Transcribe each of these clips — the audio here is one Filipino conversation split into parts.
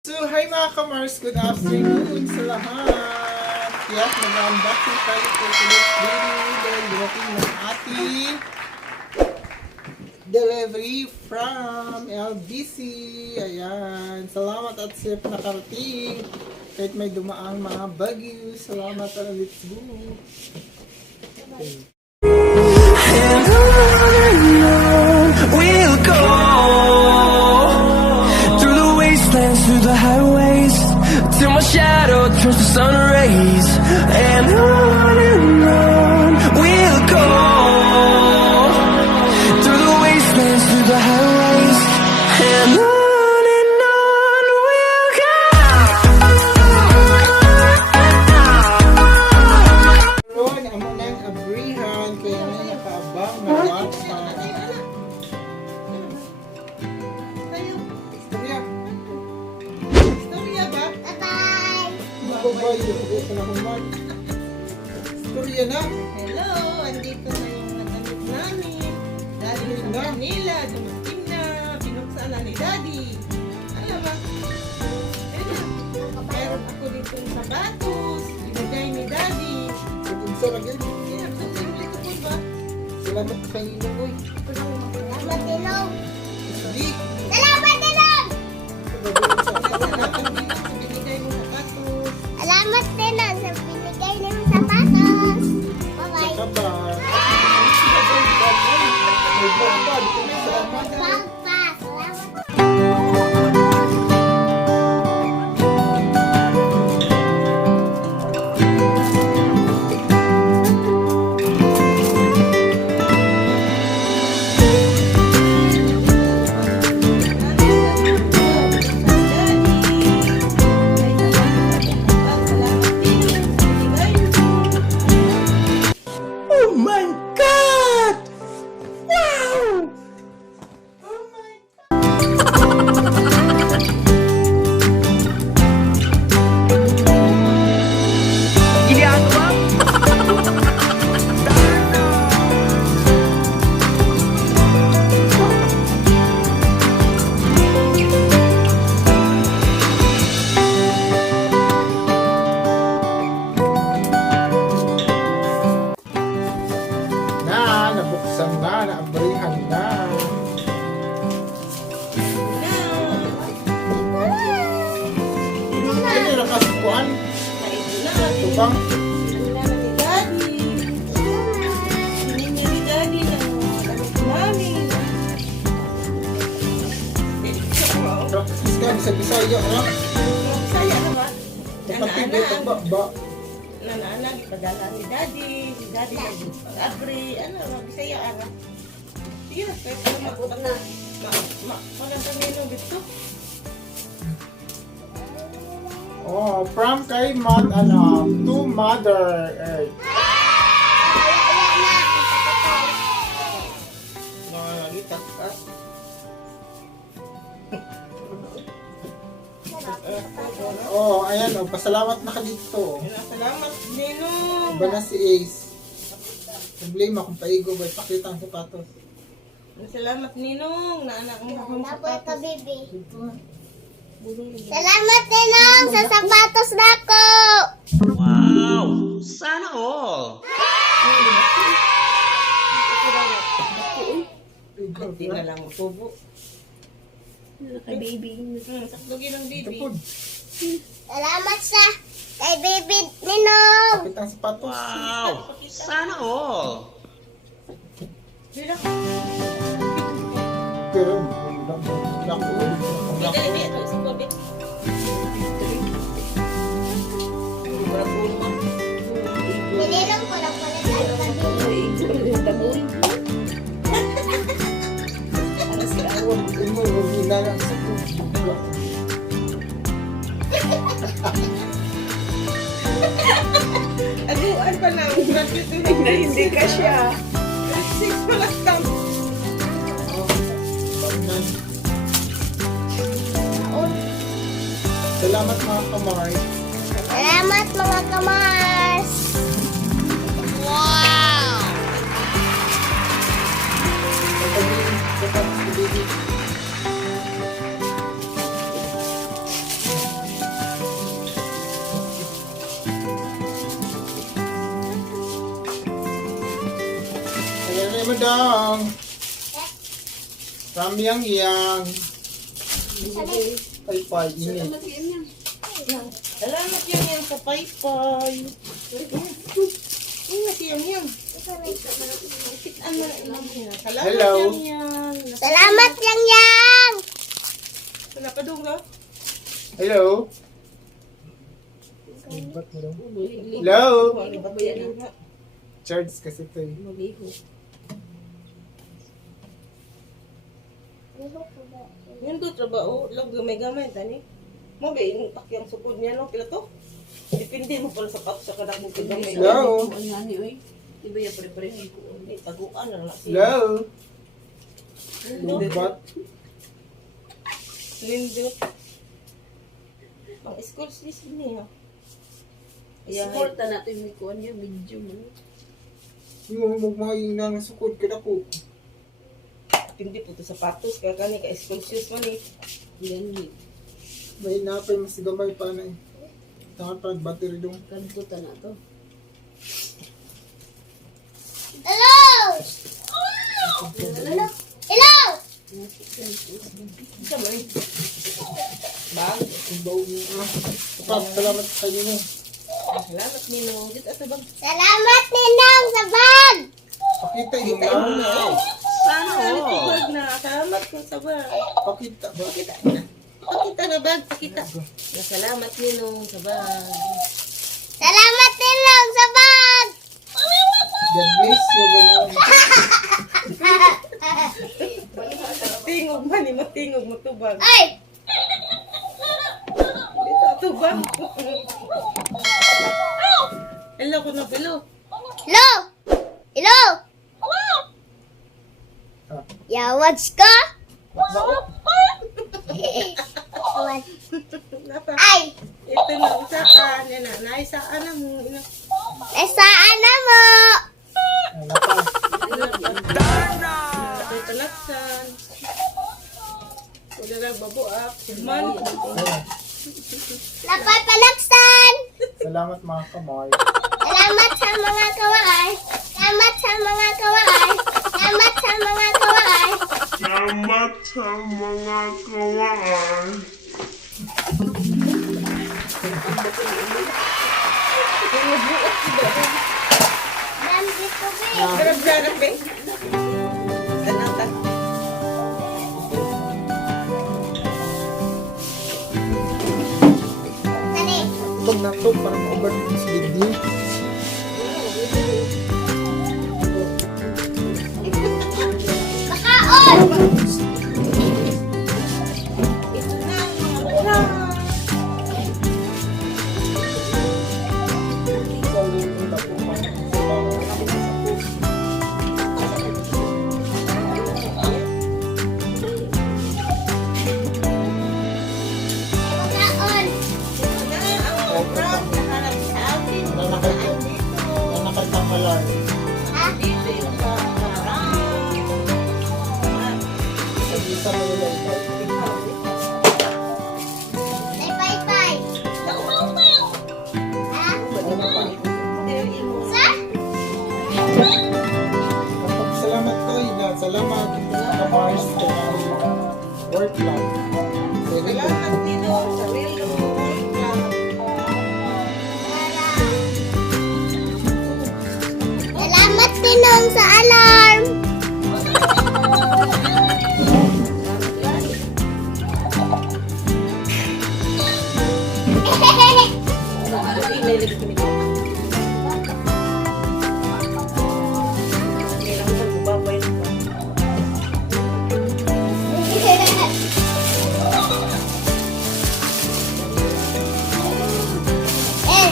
So, hi mga Kamars! Good afternoon sa lahat! Yes, nag-unboxing tayo for today's video dahil dumating ng ating delivery from LBC. Ayan. Salamat at safe nakarating. Kahit may dumaang mga bagyo. Salamat at let's go. Okay. We'll go through the wastelands, through the highways, till my shadow turns to sun rays. And on we'll go through the wastelands, through the highways, and on we'll go. Ron, amo nang abrihan kaya na nakaabang na bata. Storya ba? Bye-bye! Babayo, ito na humad. Storya na. Hello! Andito na yung nagamit namin. Daddy sa Na. Manila. Dumating na. Binuksan na ni Daddy. Alam ba? Ayun na. Meron ako dito yung sapatos. Binigay ni Daddy. Sa lagi. Kaya simple ko po ba? Salamat sa kanino, boy. Salamat, Dilong! Sabi. Salamat, Dilong! Salamat din sa binigay mo sapatos. Salamat, Dilong, sa binigay ng sapatos! Bye-bye! Kabar. May bata. Dito may salamat. Pagpa! Salamat! Oh my God! Wow! Ginagawa? Nabuksan na, naabrihan na. Ano yung nakasukuan? Tubang. Wala na ni Daddy. Hiningi ni Daddy ng damit namin. Practice ka, bisa-bisaya, ha? Saya na ba? Kapatid, ito ba? Ba? Nanaanak, ipadala ni Daddy. Si Daddy nag-abri. Ano, magbisaya ara. Sige na, kahit ano mag-utang na. Maganda nilo dito. Oh, from kay to Mother Earth. Nangangagitas ka. Oh, ayan, oh, pasalamat na ka dito. Salamat, Ninong. Iba na si Ace. Problema kung paigo ba, ipakita ang sapatos. Salamat, Ninong. Naanak mo akong Tapos ka, sapatos. baby. Salamat, Dilong, sa sapatos na ako! Wow! Sana all! Hindi na lang tubo. Kay baby. Saklugin ng baby. Kapod, Salamat sa kay baby Ninong! pakita ang sapatos. Wow! Sana all! Sila. Pero, lako. Dito, dito. Ito, sa COVID. Wala po mo. Ninong ko lang pala sa baby. Ano si Awon? Imo, wala lang sa tubig. Aguan pa na. Graduate na hindi ka siya. 6 pa lang tam. Bagnan. Salamat mga Kamars. Salamat mga Kamars! Wow! Sapatos ko, baby. Ay, madang. From yang. Pay, ini. Salamat yan sa paypay. Ingat yan. Kitaan mo na ilang yan. Salamat Hello. yan. Salamat yang. Wala pa doon ka? Hello. Hello. Charge kasi ito eh. Yan do trabaho. Lag gamay-gamay tani. Mo ba yung takyang sukod niya no? Kila to? Depende mo pala sa pato sa kadak mo gamay. Hello. Iba yung pare-parehin ko. Taguan na lang siya. Hello. Lubat. Lindo. Ang school sis niya. Support na natin may kuha niya, medyo mo. Yung magmahing na nasukod ka na po. Hindi po ito sapatos. Kaya kani ka school shoes man eh. Yan ni. May napay mas gamay pa na eh. Tangan pa battery dong. Kanto na to. Hello. Hello. Isa man eh. Bag. Ang bawo niya. Salamat sa inyo mo. Salamat Ninong. Dito ato bag. Salamat Ninong sa bag. Pakita yung Kita mo na. mga. Paano? Ito bag na. Salamat ko sa bag. Pakita ba? Pakita na. Pakita na bag. Pakita. Na salamat Ninong sa bag. Salamat Ninong sa bag. God bless you. Ganun. Tingog man eh. Matingog mo ito bag. Ay. Dito ito bag. Hello ko na pilo. Hello. Hello. Ah. Yawats ka? Napa. Ay. Ito na usapan. Yan na. Naisaan na mo. Esaan na mo. Ano pa? May talaksan. Wala lang babuak. Man. Lapay palaksan. Salamat mga kamay. Salamat sa mga kaway. Salamat sa mga kaway. Salamat sa mga kaway. Salamat sa mga kawaan. Nandito ba? Garap-garap eh. Ganatan. Tani. Pag nato, parang over sa dibdib. Makaon. Ikaw yung una po. Makaon. Nakatamalan. Ha? Isa mo nila ikaw. May pay-pay. Ha? Ano pa? Sa? Salamat ko, Ina. Salamat. Kamars. Work lang. Very good. Salamat dito sa Willow. Salamat Ninong sa alarm. Eh,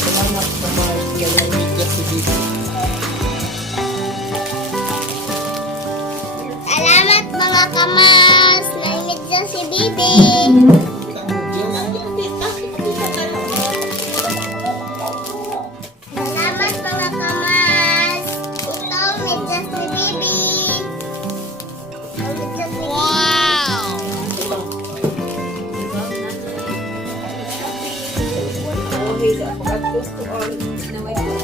Salamat Kamars. Kaya media si Dito. salamat mga kamas. Naimit dyan si Bibi. Salamat mga kamas. Ito, medyas ni Bibi. Medyas ni Wow! Okay, sa pagkatos to all. Naway ko.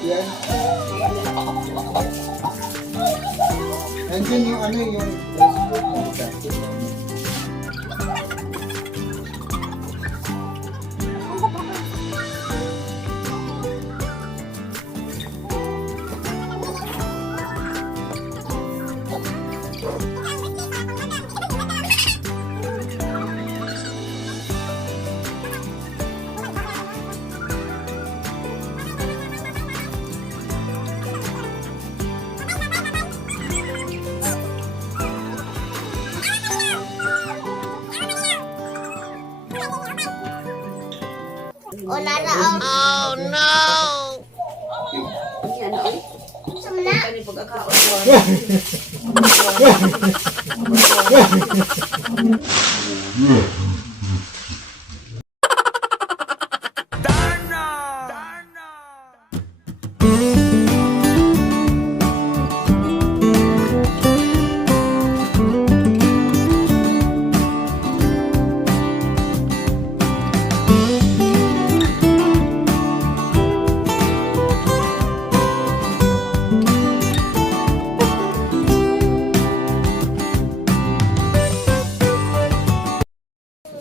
Yan. Nandiyan yung ano yung Facebook mo. Basket lang. O naraon. Oh no! Yan, oy. Sumna. Ano yung pagkakaon?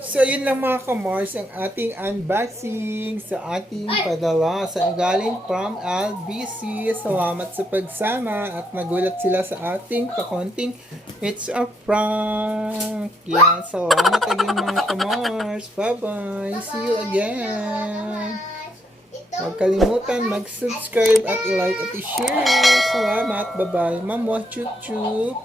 So, yun lang mga kamars, ang ating unboxing sa ating padala sa galing from LBC. Salamat sa pagsama at nagulat sila sa ating pakonting it's a prank. Yan, salamat again mga kamars. Bye-bye. See you again. Huwag kalimutan mag-subscribe at i-like at i-share. Salamat. Bye-bye. Mamo, chup-chup.